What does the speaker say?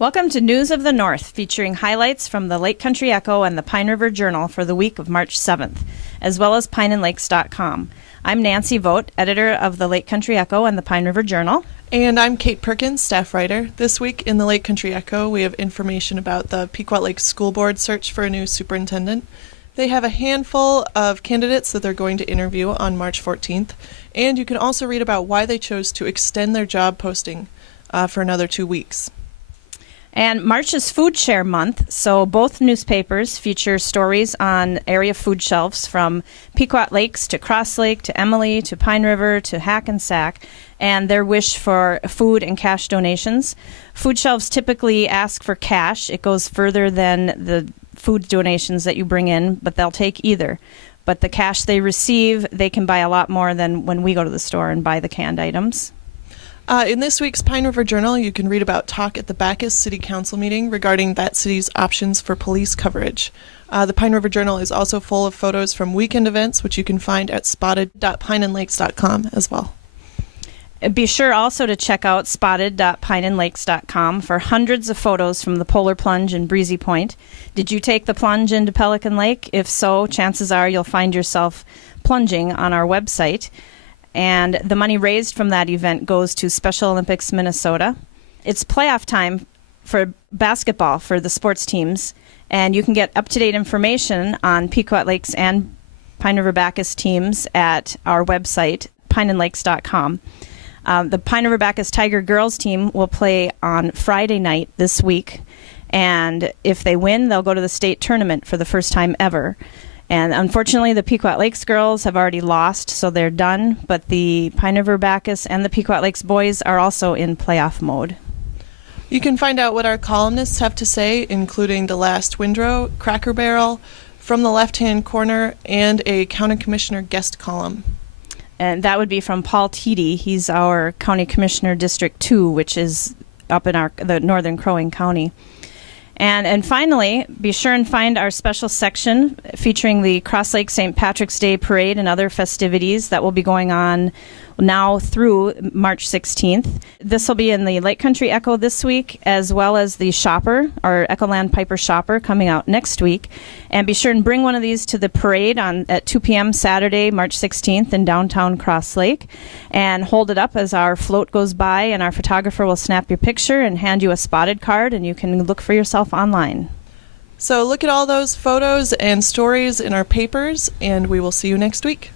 Welcome to News of the North, featuring highlights from the Lake Country Echo and the Pine River Journal for the week of March 7th, as well as pineandlakes.com. I'm Nancy Vogt, editor of the Lake Country Echo and the Pine River Journal. And I'm Kate Perkins, staff writer. This week in the Lake Country Echo, we have information about the Pequot Lake School Board search for a new superintendent. They have a handful of candidates that they're going to interview on March 14th, and you can also read about why they chose to extend their job posting for another 2 weeks. And March is Food Share Month, so both newspapers feature stories on area food shelves from Pequot Lakes to Cross Lake to Emily to Pine River to Hackensack, and their wish for food and cash donations. Food shelves typically ask for cash. It goes further than the food donations that you bring in, but they'll take either. But the cash they receive, they can buy a lot more than when we go to the store and buy the canned items. In this week's Pine River Journal, you can read about talk at the Bacchus City Council meeting regarding that city's options for police coverage. The Pine River Journal is also full of photos from weekend events, which you can find at spotted.pineandlakes.com as well. Be sure also to check out spotted.pineandlakes.com for hundreds of photos from the Polar Plunge in Breezy Point. Did you take the plunge into Pelican Lake? If so, chances are you'll find yourself plunging on our website. And the money raised from that event goes to Special Olympics Minnesota. It's playoff time for basketball for the sports teams, and you can get up-to-date information on Pequot Lakes and Pine River Bacchus teams at our website, pineandlakes.com. The Pine River Bacchus Tiger girls team will play on Friday night this week, and if they win, they'll go to the state tournament for the first time ever. And unfortunately, the Pequot Lakes girls have already lost, so they're done. But the Pine River Bacchus and the Pequot Lakes boys are also in playoff mode. You can find out what our columnists have to say, including the last windrow, Cracker Barrel, From the Left-Hand Corner, and a County Commissioner guest column. And that would be from Paul Teedy. He's our County Commissioner District 2, which is up in the northern Crow Wing County. And finally, be sure and find our special section featuring the Cross Lake St. Patrick's Day Parade and other festivities that will be going on now through March 16th. This will be in the Lake Country Echo this week, as well as the Shopper, our Echoland Piper Shopper, coming out next week. And be sure and bring one of these to the parade at 2 p.m. Saturday, March 16th in downtown Cross Lake, and hold it up as our float goes by, and our photographer will snap your picture and hand you a spotted card, and you can look for yourself online. So look at all those photos and stories in our papers, and we will see you next week.